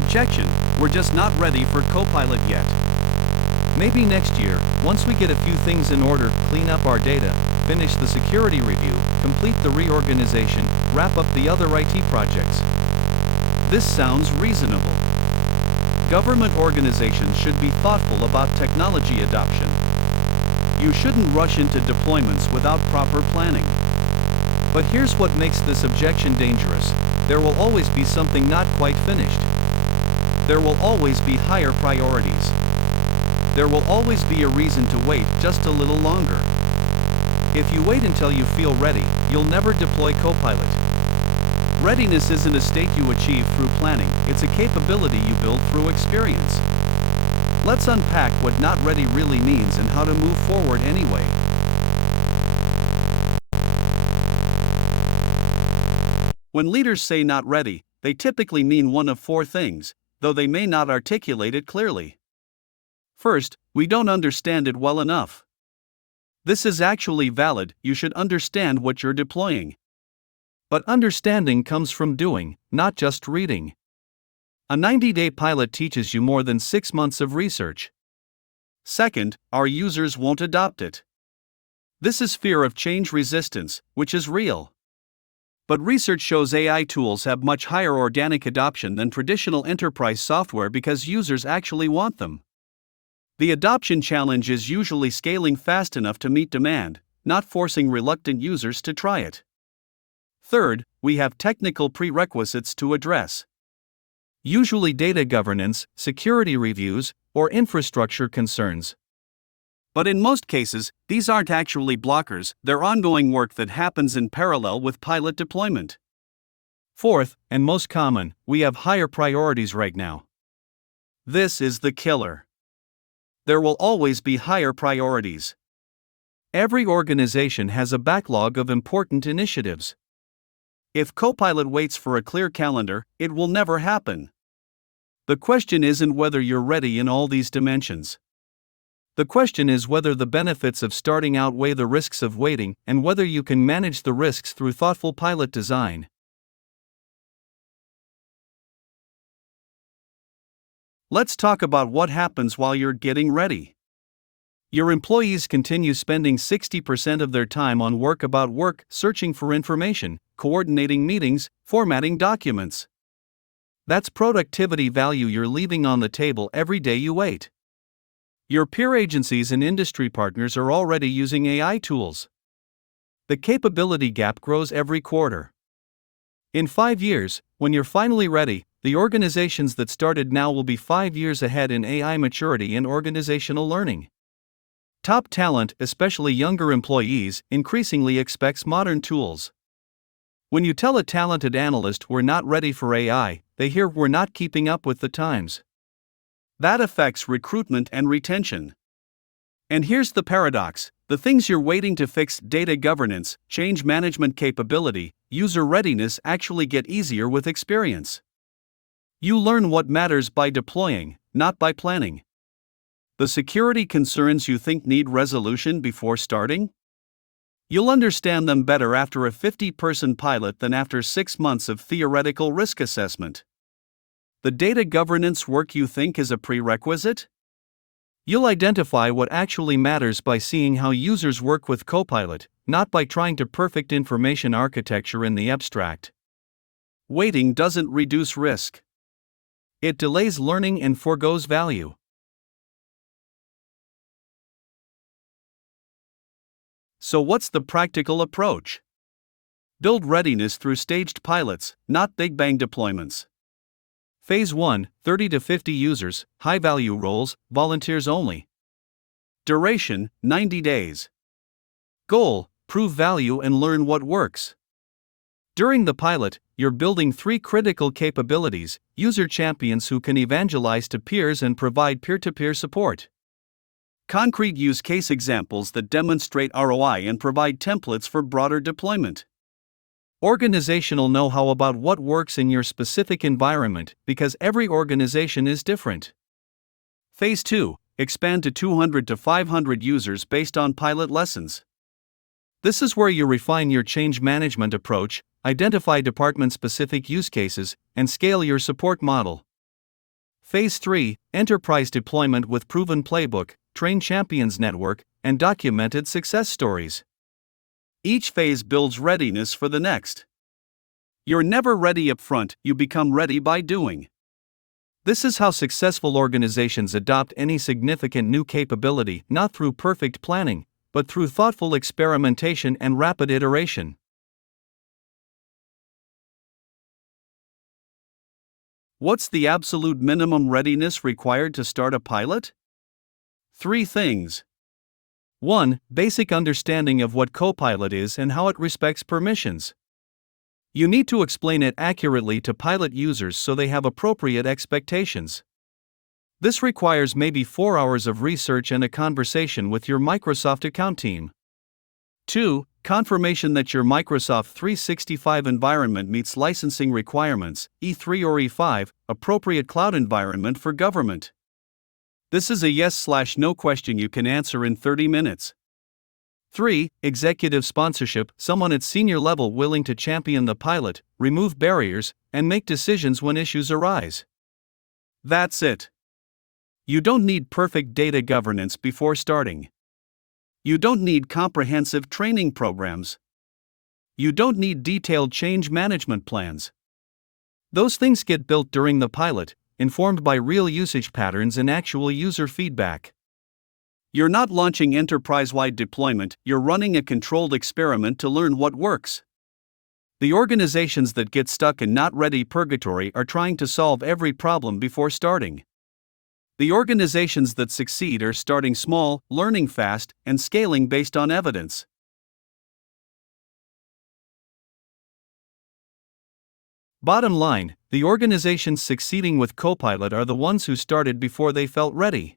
objection: we're just not ready for Copilot yet. Maybe next year, once we get a few things in order, clean up our data, finish the security review, complete the reorganization, wrap up the other IT projects. This sounds reasonable. Government organizations should be thoughtful about technology adoption. You shouldn't rush into deployments without proper planning. But here's what makes this objection dangerous: there will always be something not quite finished. There will always be higher priorities. There will always be a reason to wait just a little longer. If you wait until you feel ready, you'll never deploy Copilot. Readiness isn't a state you achieve through planning, it's a capability you build through experience. Let's unpack what not ready really means and how to move forward anyway. When leaders say not ready, they typically mean one of four things, though they may not articulate it clearly. First, we don't understand it well enough. This is actually valid, you should understand what you're deploying. But understanding comes from doing, not just reading. A 90-day pilot teaches you more than 6 months of research. Second, our users won't adopt it. This is fear of change resistance, which is real. But research shows AI tools have much higher organic adoption than traditional enterprise software because users actually want them. The adoption challenge is usually scaling fast enough to meet demand, not forcing reluctant users to try it. Third, we have technical prerequisites to address. Usually data governance, security reviews, or infrastructure concerns. But in most cases, these aren't actually blockers, they're ongoing work that happens in parallel with pilot deployment. Fourth, and most common, we have higher priorities right now. This is the killer. There will always be higher priorities. Every organization has a backlog of important initiatives. If Copilot waits for a clear calendar, it will never happen. The question isn't whether you're ready in all these dimensions. The question is whether the benefits of starting outweigh the risks of waiting, and whether you can manage the risks through thoughtful pilot design. Let's talk about what happens while you're getting ready. Your employees continue spending 60% of their time on work about work, searching for information, coordinating meetings, formatting documents. That's productivity value you're leaving on the table every day you wait. Your peer agencies and industry partners are already using AI tools. The capability gap grows every quarter. In 5 years, when you're finally ready, the organizations that started now will be 5 years ahead in AI maturity and organizational learning. Top talent, especially younger employees, increasingly expects modern tools. When you tell a talented analyst we're not ready for AI, they hear we're not keeping up with the times. That affects recruitment and retention. And here's the paradox: the things you're waiting to fix, data governance, change management capability, user readiness, actually get easier with experience. You learn what matters by deploying, not by planning. The security concerns you think need resolution before starting? You'll understand them better after a 50-person pilot than after 6 months of theoretical risk assessment. The data governance work you think is a prerequisite? You'll identify what actually matters by seeing how users work with Copilot, not by trying to perfect information architecture in the abstract. Waiting doesn't reduce risk. It delays learning and forgoes value. So what's the practical approach? Build readiness through staged pilots, not big bang deployments. Phase 1, 30 to 50 users, high-value roles, volunteers only. Duration, 90 days. Goal, prove value and learn what works. During the pilot, you're building 3 critical capabilities: user champions who can evangelize to peers and provide peer-to-peer support. Concrete use case examples that demonstrate ROI and provide templates for broader deployment. Organizational know-how about what works in your specific environment, because every organization is different. Phase 2, expand to 200 to 500 users based on pilot lessons. This is where you refine your change management approach, identify department-specific use cases, and scale your support model. Phase 3, enterprise deployment with proven playbook, train champions network, and documented success stories. Each phase builds readiness for the next. You're never ready up front, you become ready by doing. This is how successful organizations adopt any significant new capability, not through perfect planning, but through thoughtful experimentation and rapid iteration. What's the absolute minimum readiness required to start a pilot? 3 things. 1. Basic understanding of what Copilot is and how it respects permissions. You need to explain it accurately to pilot users so they have appropriate expectations. This requires maybe 4 hours of research and a conversation with your Microsoft account team. 2. Confirmation that your Microsoft 365 environment meets licensing requirements, E3 or E5, appropriate cloud environment for government. This is a yes/no question you can answer in 30 minutes. 3. Executive sponsorship, someone at senior level willing to champion the pilot, remove barriers, and make decisions when issues arise. That's it. You don't need perfect data governance before starting. You don't need comprehensive training programs. You don't need detailed change management plans. Those things get built during the pilot, informed by real usage patterns and actual user feedback. You're not launching enterprise-wide deployment, you're running a controlled experiment to learn what works. The organizations that get stuck in not ready purgatory are trying to solve every problem before starting. The organizations that succeed are starting small, learning fast, and scaling based on evidence. Bottom line, the organizations succeeding with Copilot are the ones who started before they felt ready.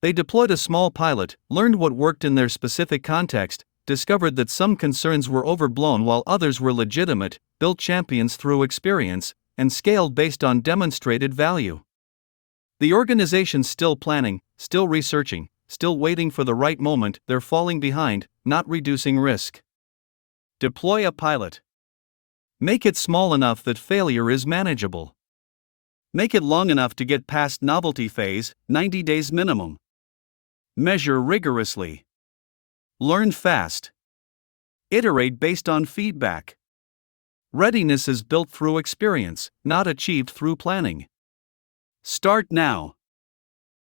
They deployed a small pilot, learned what worked in their specific context, discovered that some concerns were overblown while others were legitimate, built champions through experience, and scaled based on demonstrated value. The organization's still planning, still researching, still waiting for the right moment, they're falling behind, not reducing risk. Deploy a pilot. Make it small enough that failure is manageable. Make it long enough to get past novelty phase, 90 days minimum. Measure rigorously. Learn fast. Iterate based on feedback. Readiness is built through experience, not achieved through planning. Start now.